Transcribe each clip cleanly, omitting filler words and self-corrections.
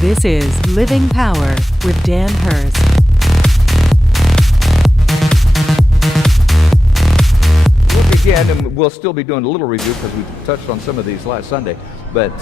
This is Living Power with Dan Hurst. Look again, and we'll still be doing a little review because we touched on some of these last Sunday. But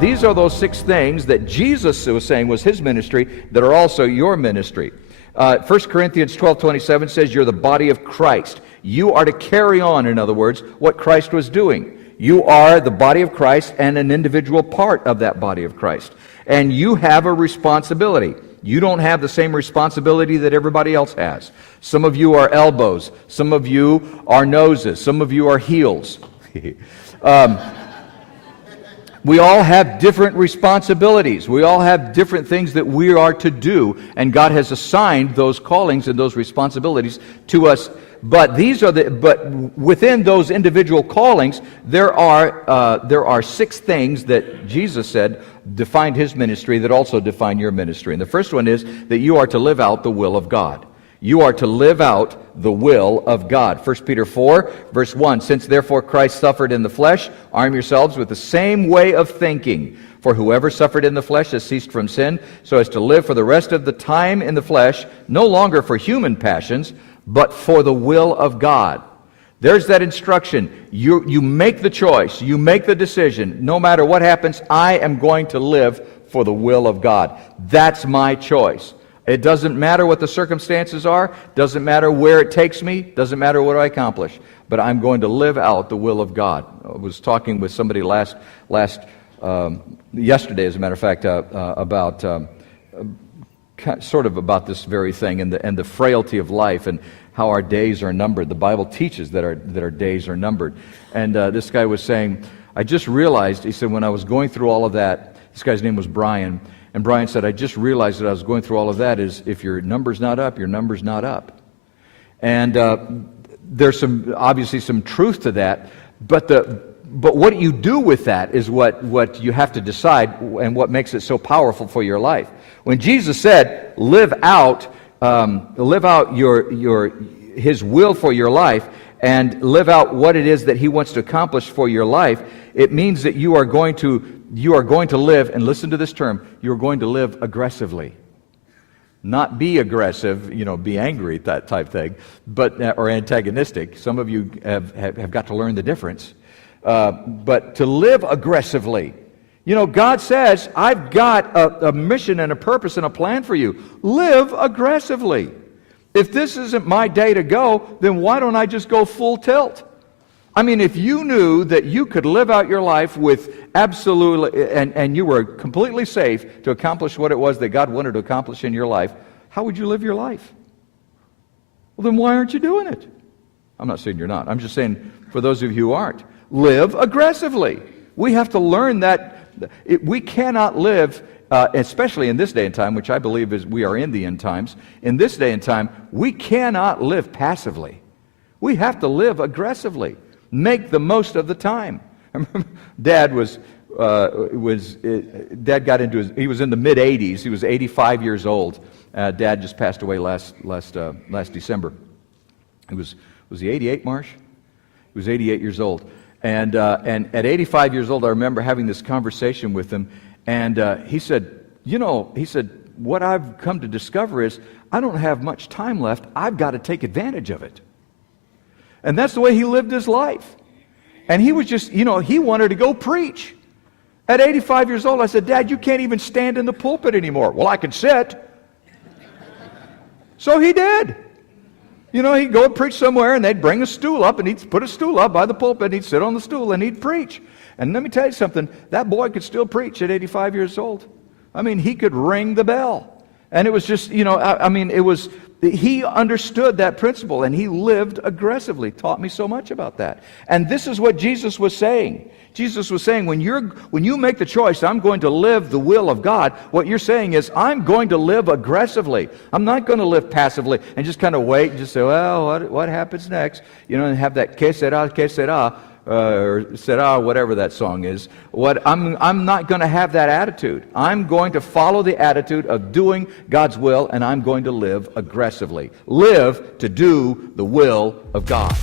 these are those 6 things that Jesus was saying was his ministry that are also your ministry. 1 Corinthians 12:27 says you're the body of Christ. You are to carry on, in other words, what Christ was doing. You are the body of Christ and an individual part of that body of Christ. And you have a responsibility. You don't have the same responsibility that everybody else has. Some of you are elbows. Some of you are noses. Some of you are heels. We all have different responsibilities. We all have different things that we are to do, and God has assigned those callings and those responsibilities to us. But within those individual callings, there are 6 things that Jesus said defined his ministry that also define your ministry. And the first one is that you are to live out the will of God. You are to live out the will of God. 1 Peter 4, verse 1, since therefore Christ suffered in the flesh, arm yourselves with the same way of thinking. For whoever suffered in the flesh has ceased from sin, so as to live for the rest of the time in the flesh, no longer for human passions, but for the will of God. There's that instruction. You make the choice. You make the decision. No matter what happens, I am going to live for the will of God. That's my choice. It doesn't matter what the circumstances are. Doesn't matter where it takes me. Doesn't matter what I accomplish. But I'm going to live out the will of God. I was talking with somebody yesterday, as a matter of fact, about this very thing and the frailty of life and how our days are numbered. The Bible teaches that our days are numbered. And this guy was saying, I just realized, he said, when I was going through all of that, this guy's name was Brian, and Brian said, I just realized that I was going through all of that is if your number's not up, your number's not up. And there's obviously some truth to that, but what you do with that is what you have to decide and what makes it so powerful for your life. When Jesus said, live out his will for your life and live out what it is that he wants to accomplish for your life, it means that you are going to live, and listen to this term, you're going to live aggressively. Not be aggressive, be angry, that type thing, or antagonistic. Some of you have got to learn the difference. But to live aggressively. God says, I've got a mission and a purpose and a plan for you. Live aggressively. If this isn't my day to go, then why don't I just go full tilt? I mean, if you knew that you could live out your life with absolutely, and you were completely safe to accomplish what it was that God wanted to accomplish in your life, how would you live your life? Well, then why aren't you doing it? I'm not saying you're not. I'm just saying, for those of you who aren't, live aggressively. We have to learn that we cannot live, especially in this day and time, which I believe is we are in the end times. In this day and time, we cannot live passively. We have to live aggressively. Make the most of the time. Dad got into he was in the mid-80s. He was 85 years old. Dad just passed away last December. Was he 88, Marsh? He was 88 years old. And at 85 years old, I remember having this conversation with him, and he said, what I've come to discover is I don't have much time left. I've got to take advantage of it. And that's the way he lived his life. And he was just, he wanted to go preach. At 85 years old, I said, Dad, you can't even stand in the pulpit anymore. Well, I can sit. So he did. He'd go and preach somewhere, and they'd bring a stool up, and he'd put a stool up by the pulpit, and he'd sit on the stool, and he'd preach. And let me tell you something, that boy could still preach at 85 years old. I mean, he could ring the bell. And it was just, he understood that principle, and he lived aggressively, taught me so much about that. And this is what Jesus was saying. Jesus was saying, when you make the choice, I'm going to live the will of God, what you're saying is, I'm going to live aggressively. I'm not going to live passively and just kind of wait and just say, well, what happens next? And have that que sera, or sera, whatever that song is. I'm not going to have that attitude. I'm going to follow the attitude of doing God's will, and I'm going to live aggressively. Live to do the will of God.